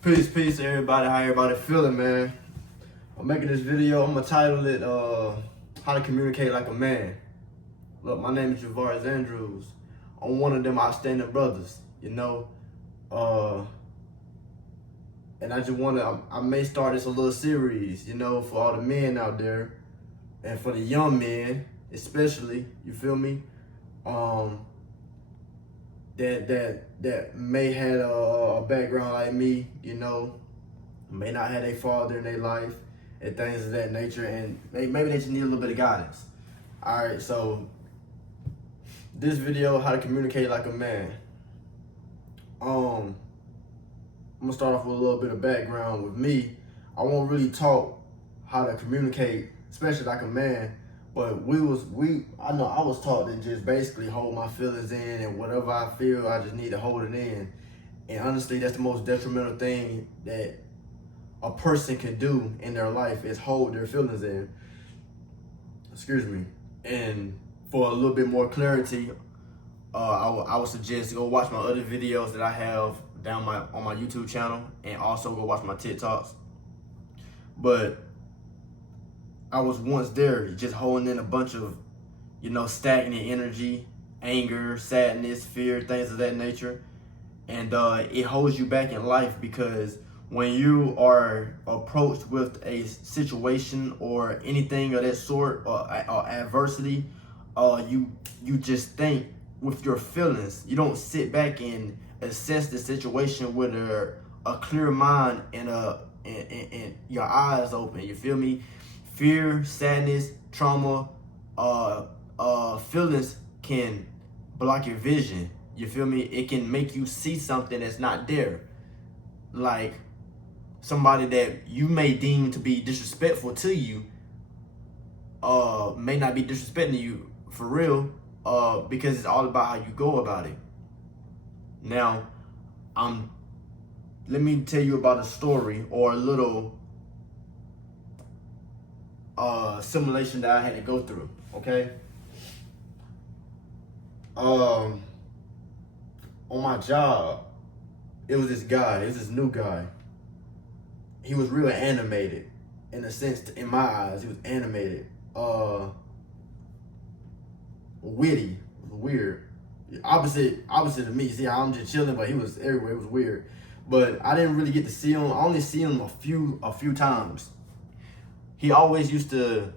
Peace, everybody. How everybody feeling, man? I'm making this video. I'm gonna title it "How to Communicate Like a Man." Look, my name is Javarius Andrews. I'm one of them outstanding brothers, and I just I may start this a little series, for all the men out there, and for the young men especially. You feel me? That may have a background like me, may not have a father in their life and things of that nature, and maybe they just need a little bit of guidance. All right, so this video, how to communicate like a man. I'm gonna start off with a little bit of background with me. I won't really talk how to communicate, especially like a man. But I know I was taught to just basically hold my feelings in, and whatever I feel, I just need to hold it in. And honestly, that's the most detrimental thing that a person can do in their life is hold their feelings in. Excuse me. And for a little bit more clarity, I would suggest go watch my other videos that I have on my YouTube channel, and also go watch my TikToks. But I was once there, just holding in a bunch of, stagnant energy, anger, sadness, fear, things of that nature. And it holds you back in life, because when you are approached with a situation or anything of that sort, or adversity, you just think with your feelings. You don't sit back and assess the situation with a clear mind and your eyes open. You feel me? Fear, sadness, trauma, feelings can block your vision. You feel me? It can make you see something that's not there. Like somebody that you may deem to be disrespectful to you, may not be disrespecting you for real, because it's all about how you go about it. Now, let me tell you about a story or a little simulation that I had to go through, okay? On my job, it was this new guy. He was real animated, in a sense, in my eyes. He was animated, witty, weird. Opposite of me. See how I'm just chilling, but he was everywhere. It was weird. But I didn't really get to see him. I only see him a few times. He always used to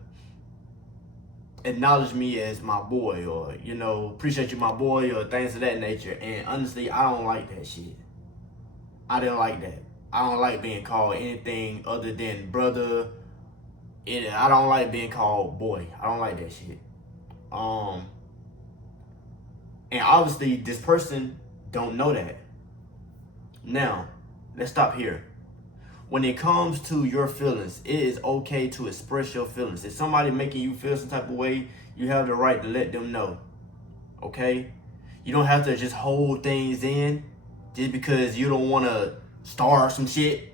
acknowledge me as my boy, or, appreciate you, my boy, or things of that nature. And honestly, I don't like that shit. I didn't like that. I don't like being called anything other than brother. I don't like being called boy. I don't like that shit. And obviously, this person don't know that. Now, let's stop here. When it comes to your feelings, it is okay to express your feelings. If somebody making you feel some type of way, you have the right to let them know, okay? You don't have to just hold things in just because you don't want to start some shit.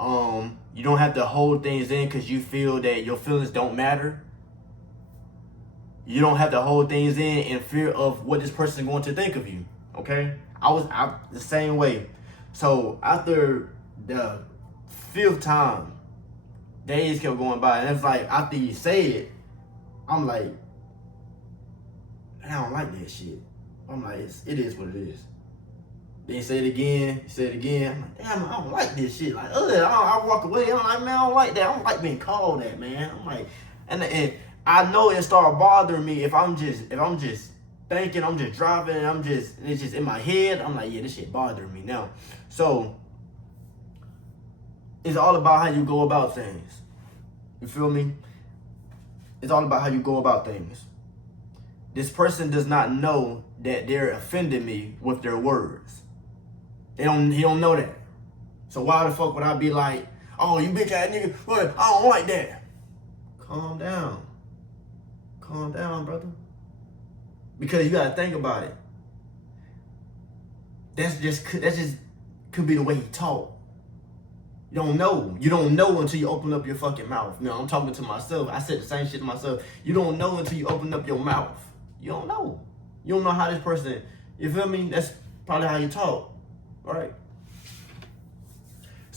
You don't have to hold things in because you feel that your feelings don't matter. You don't have to hold things in fear of what this person is going to think of you, okay? I the same way. So after the 5th time, days kept going by, and it's like after you say it, I'm like, I don't like that shit. I'm like, it is what it is. Then you say it again, I'm like, damn, I don't like this shit. Like, I walk away. I'm like, man, I don't like that. I don't like being called that, man. I'm like, and I know it started bothering me if I'm just thinking, I'm just driving, and it's just in my head. I'm like, yeah, this shit bothering me now. So it's all about how you go about things. You feel me? It's all about how you go about things. This person does not know that they're offending me with their words. He don't know that. So why the fuck would I be like, oh, you bitch ass nigga, what? I don't like that. Calm down. Calm down, brother. Because you gotta think about it. That's just could be the way he talk. You don't know. You don't know until you open up your fucking mouth. No, I'm talking to myself. I said the same shit to myself. You don't know until you open up your mouth. You don't know. You don't know how this person, you feel me? That's probably how you talk, right?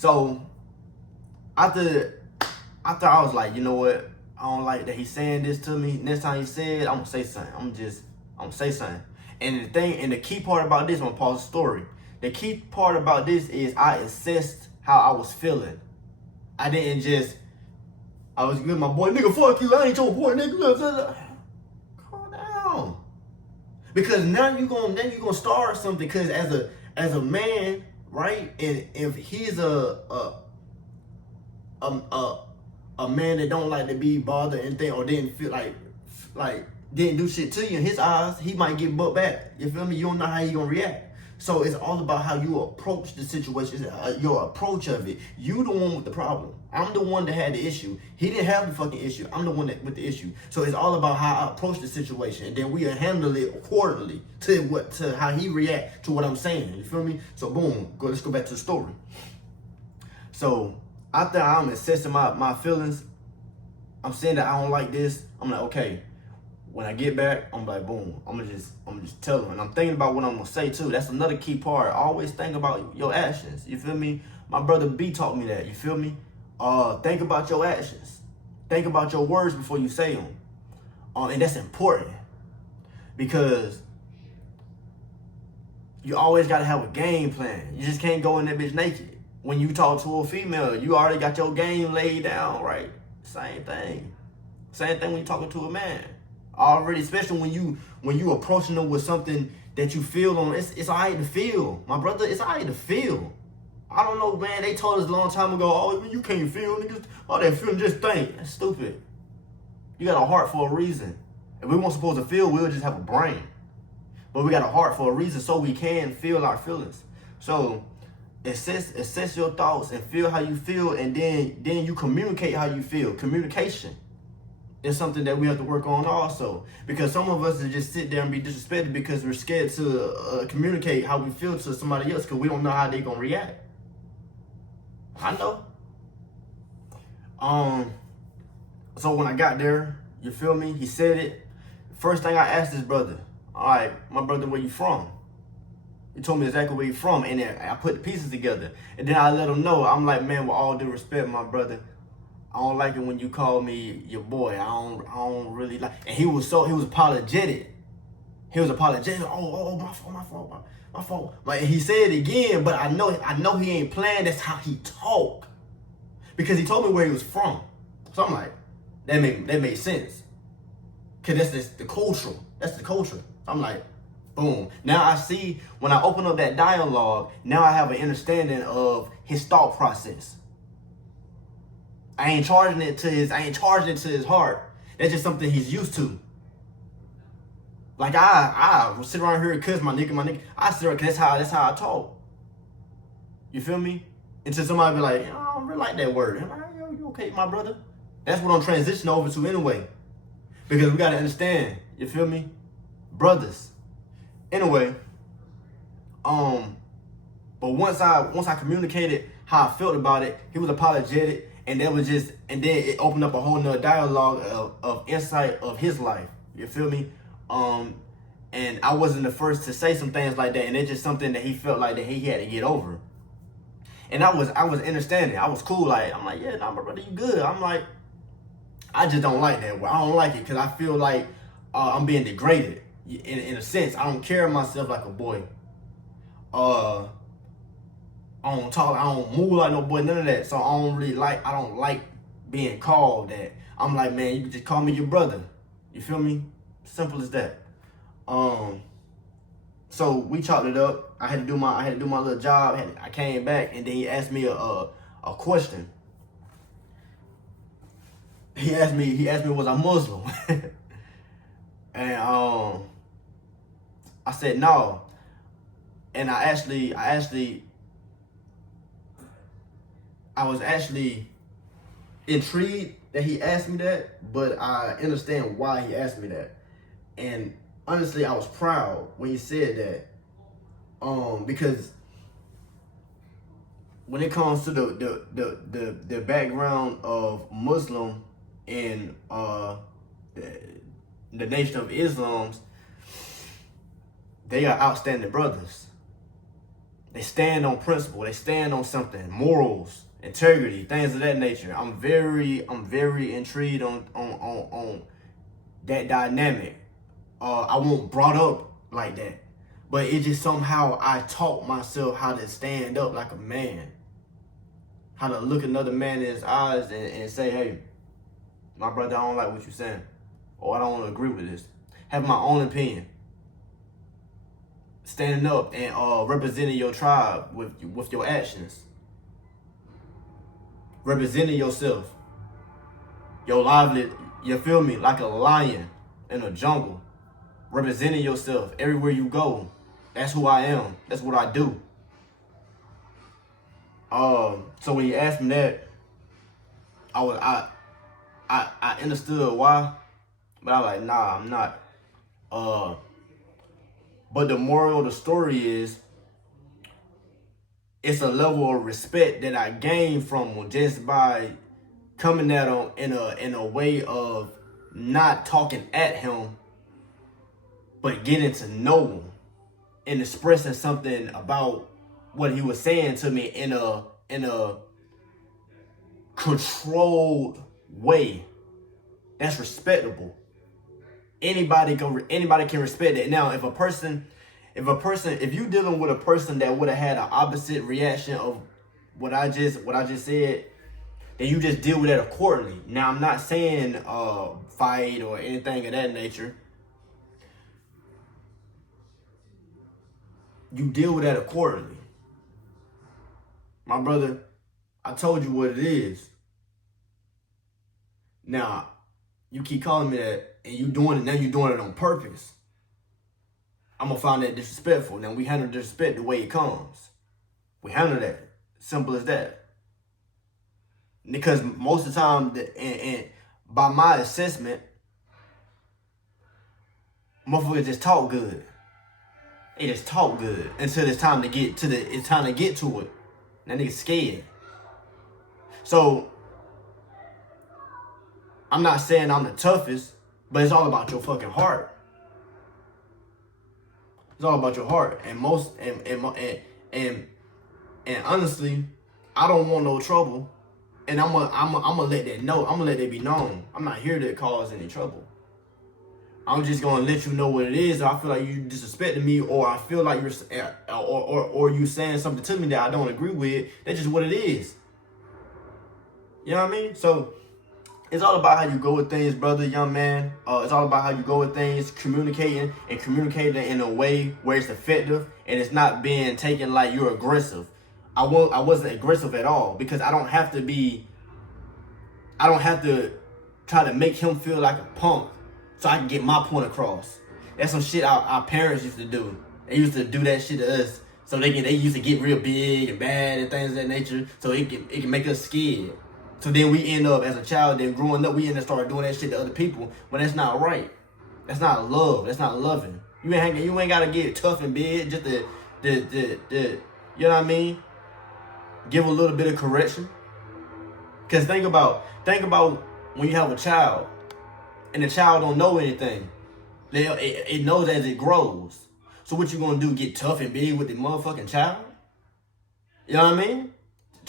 So after I was like, you know what? I don't like that he's saying this to me. Next time he said it, I'm gonna say something. I'm gonna say something. And the key part about this, I'm gonna pause the story. The key part about this is I assessed how I was feeling. I didn't just, I was with my boy, nigga, fuck you, I ain't your boy, nigga. Calm down. Because now you gonna start something. Because as a man, right? And if he's a man that don't like to be bothered and think, or didn't feel like didn't do shit to you in his eyes, he might get butt back. You feel me? You don't know how he gonna react. So it's all about how you approach the situation, your approach of it. You the one with the problem. I'm the one that had the issue. He didn't have the fucking issue. I'm the one that with the issue. So it's all about how I approach the situation, and then we handle it accordingly to how he react to what I'm saying. You feel me? So boom, let's go back to the story. So after I'm assessing my feelings, I'm saying that I don't like this. I'm like, okay. When I get back, I'm like, boom. I'm gonna just tell him, and I'm thinking about what I'm gonna say too. That's another key part. Always think about your actions. You feel me? My brother B taught me that. You feel me? Think about your actions. Think about your words before you say them. And that's important because you always gotta have a game plan. You just can't go in that bitch naked. When you talk to a female, you already got your game laid down, right? Same thing. Same thing when you're talking to a man. Already, especially when you approaching them with something that you feel on, it's alright to feel. My brother, it's alright to feel. I don't know, man. They told us a long time ago, oh, you can't feel, niggas. All that feeling, just think. That's stupid. You got a heart for a reason. If we weren't supposed to feel, we'll just have a brain. But we got a heart for a reason, so we can feel our feelings. So assess your thoughts and feel how you feel, and then you communicate how you feel. Communication is something that we have to work on also, because some of us just sit there and be disrespected because we're scared to communicate how we feel to somebody else because we don't know how they gonna react. I know. So when I got there, you feel me? He said it. First thing I asked his brother, all right, my brother, where you from? He told me exactly where you from, and then I put the pieces together, and then I let him know. I'm like, man, with all due respect, my brother, I don't like it when you call me your boy. I don't really like. And he was apologetic. He was apologetic. Oh, my fault. Like he said it again, but I know he ain't playing. That's how he talk. Because he told me where he was from. So I'm like, that made sense. Cause that's the culture. That's the culture. I'm like, boom. Now I see when I open up that dialogue. Now I have an understanding of his thought process. I ain't charging it to his heart. That's just something he's used to. Like I sit around here and cuss my nigga. I sit around, cause that's how I talk. You feel me? Until somebody be like, I don't really like that word. I'm like, yo, you okay, my brother? That's what I'm transitioning over to anyway. Because we gotta understand, you feel me? Brothers. Anyway, but once I communicated how I felt about it, he was apologetic. And then it opened up a whole nother dialogue of insight of his life. You feel me? And I wasn't the first to say some things like that. And it's just something that he felt like that he had to get over. And I was understanding. I was cool. I'm like, yeah, nah, my brother, you good. I'm like, I just don't like that. I don't like it because I feel like I'm being degraded in a sense. I don't carry myself like a boy. I don't talk, I don't move like no boy, none of that. So I don't like being called that. I'm like, man, you can just call me your brother. You feel me? Simple as that. So we chopped it up. I had to do my little job. I came back, and then he asked me a question. He asked me, was I Muslim? And I said no. And I was actually intrigued that he asked me that, but I understand why he asked me that. And honestly, I was proud when he said that. Because when it comes to the background of Muslim in the Nation of Islam, they are outstanding brothers. They stand on principle. They stand on something, morals, integrity, things of that nature. I'm very intrigued on that dynamic. I wasn't brought up like that, but it just somehow I taught myself how to stand up like a man, how to look another man in his eyes and say, hey, my brother, I don't like what you're saying, or I don't want to agree with this. Have my own opinion. Standing up and representing your tribe with your actions. Representing yourself. Your lively, you feel me, like a lion in a jungle. Representing yourself everywhere you go. That's who I am. That's what I do. So when you asked me that, I understood why, but I was like, nah, I'm not. But the moral of the story is, it's a level of respect that I gained from him just by coming at him in a way of not talking at him, but getting to know him and expressing something about what he was saying to me in a controlled way that's respectable. Anybody can respect that. Now, if you dealing with a person that would have had an opposite reaction of what I just said, then you just deal with that accordingly. Now, I'm not saying fight or anything of that nature. You deal with that accordingly. My brother, I told you what it is. Now, you keep calling me that, and you doing it, now you doing it on purpose. I'm gonna find that disrespectful. Now, we handle disrespect the way it comes. We handle that. Simple as that. Because most of the time, and by my assessment, motherfuckers just talk good. They just talk good until it's time to get to it. That nigga's scared. So, I'm not saying I'm the toughest, but it's all about your fucking heart. It's all about your heart. And honestly, I don't want no trouble. And I'm gonna let that know. I'm gonna let that be known. I'm not here to cause any trouble. I'm just gonna let you know what it is. I feel like you disrespecting me, or I feel like you're, or you saying something to me that I don't agree with. That's just what it is. You know what I mean? So it's all about how you go with things, brother, young man. It's all about how you go with things, communicating in a way where it's effective and it's not being taken like you're aggressive. I wasn't aggressive at all, because I don't have to try to make him feel like a punk so I can get my point across. That's some shit our parents used to do. They used to do that shit to us, so they used to get real big and bad and things of that nature, so it can make us scared. So then we end up, as a child, then growing up, we end up start doing that shit to other people. But that's not right. That's not love. That's not loving. You ain't gotta get tough and big just to you know what I mean? Give a little bit of correction. Cause think about when you have a child and the child don't know anything. It knows as it grows. So what you gonna do? Get tough and big with the motherfucking child? You know what I mean?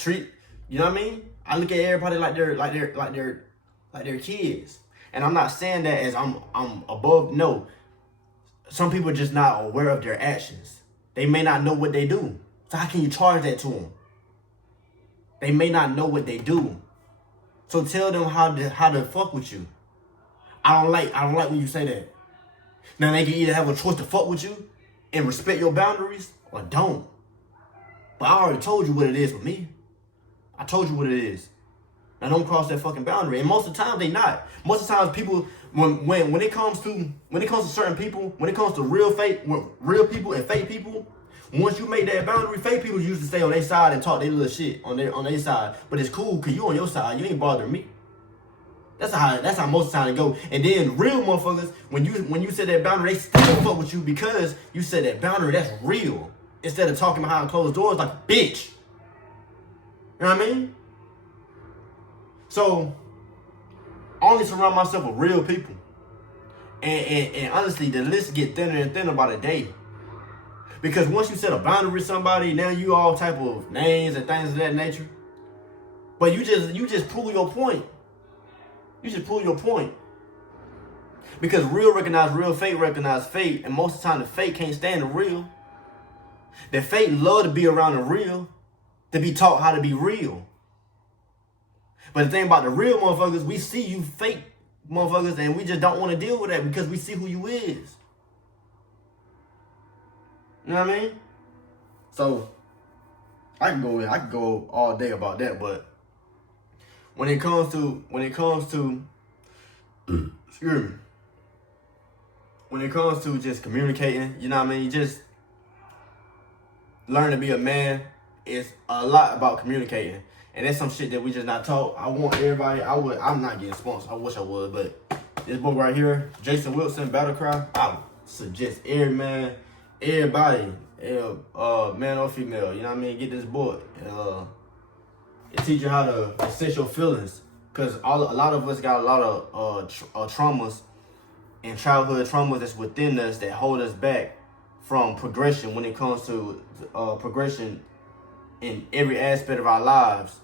You know what I mean? I look at everybody like they're kids. And I'm not saying that as I'm above. No. Some people are just not aware of their actions. They may not know what they do. So how can you charge that to them? They may not know what they do. So tell them how to fuck with you. I don't like when you say that. Now they can either have a choice to fuck with you and respect your boundaries, or don't. But I already told you what it is with me. I told you what it is. Now don't cross that fucking boundary. And most of the time they not. Most of the times people, when it comes to certain people, when it comes to real people and fake people, once you make that boundary, fake people used to stay on their side and talk their little shit on their side. But it's cool because you on your side, you ain't bothering me. That's how most of the time it go. And then real motherfuckers, when you set that boundary, they still fuck with you because you set that boundary. That's real. Instead of talking behind closed doors like a bitch. You know what I mean? So, I only surround myself with real people. And honestly, the list get thinner and thinner by the day. Because once you set a boundary with somebody, now you all type of names and things of that nature. But you just prove your point. You just prove your point. Because real recognize real, fake recognize fake, and most of the time the fake can't stand the real. The fake love to be around the real, to be taught how to be real. But the thing about the real motherfuckers, we see you fake motherfuckers, and we just don't want to deal with that because we see who you is. You know what I mean? So I can go all day about that, but when it comes to excuse me, when it comes to just communicating, you know what I mean, just learn to be a man. It's a lot about communicating, and that's some shit that we just not taught. I want everybody. I'm not getting sponsored. I wish I would, but this book right here, Jason Wilson, Battle Cry. I would suggest everybody, man or female, you know what I mean, get this book. It teach you how to assess your feelings, cause a lot of us got a lot of traumas and childhood traumas that's within us that hold us back from progression when it comes to progression in every aspect of our lives,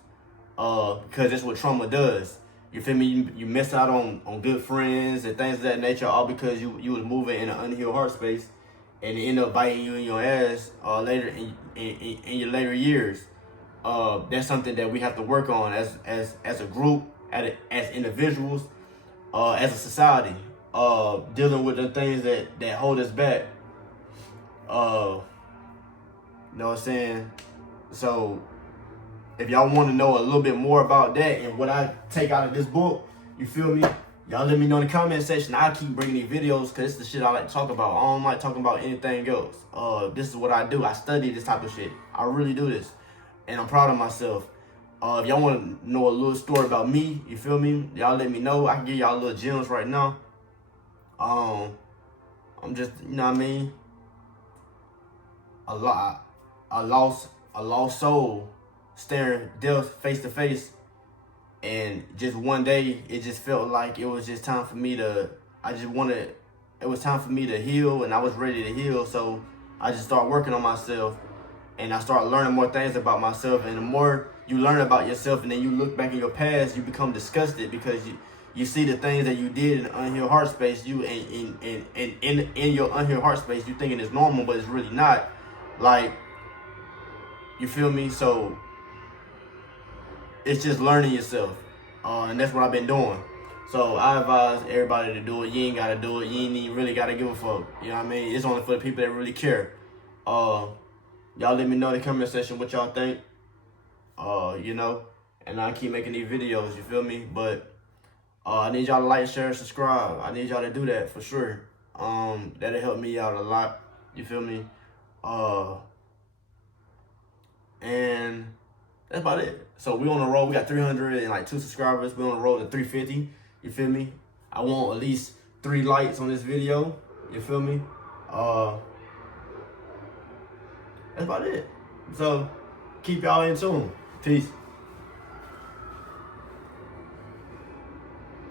because that's what trauma does. You feel me? You miss out on good friends and things of that nature, all because you was moving in an unhealed heart space, and it end up biting you in your ass later in your later years. That's something that we have to work on as a group, as individuals, as a society, dealing with the things that hold us back. You know what I'm saying? So if y'all want to know a little bit more about that and what I take out of this book, you feel me? Y'all let me know in the comment section. I keep bringing these videos because it's the shit I like to talk about. I don't like talking about anything else. This is what I do. I study this type of shit. I really do this. And I'm proud of myself. If y'all want to know a little story about me, you feel me? Y'all let me know. I can give y'all little gems right now. I'm just, you know what I mean? A lost soul staring death face to face, and just one day it just felt like it was just time for me to, it was time for me to heal, and I was ready to heal. So I just started working on myself, and I started learning more things about myself. And the more you learn about yourself and then you look back in your past, you become disgusted because you see the things that you did in unhealed heart space. You in your unhealed heart space, you thinking it's normal, but it's really not. Like, you feel me? So it's just learning yourself, and that's what I've been doing. So I advise everybody to do it. You ain't gotta do it. You ain't even really gotta give a fuck. You know what I mean? It's only for the people that really care. Y'all let me know in the comment section what y'all think. You know, and I keep making these videos. You feel me? But I need y'all to like, share, and subscribe. I need y'all to do that for sure. That'll help me out a lot. You feel me? And that's about it. So we on the road. We got 302 subscribers. We on the road to 350. You feel me? I want at least 3 likes on this video. You feel me? That's about it. So keep y'all in tune. Peace.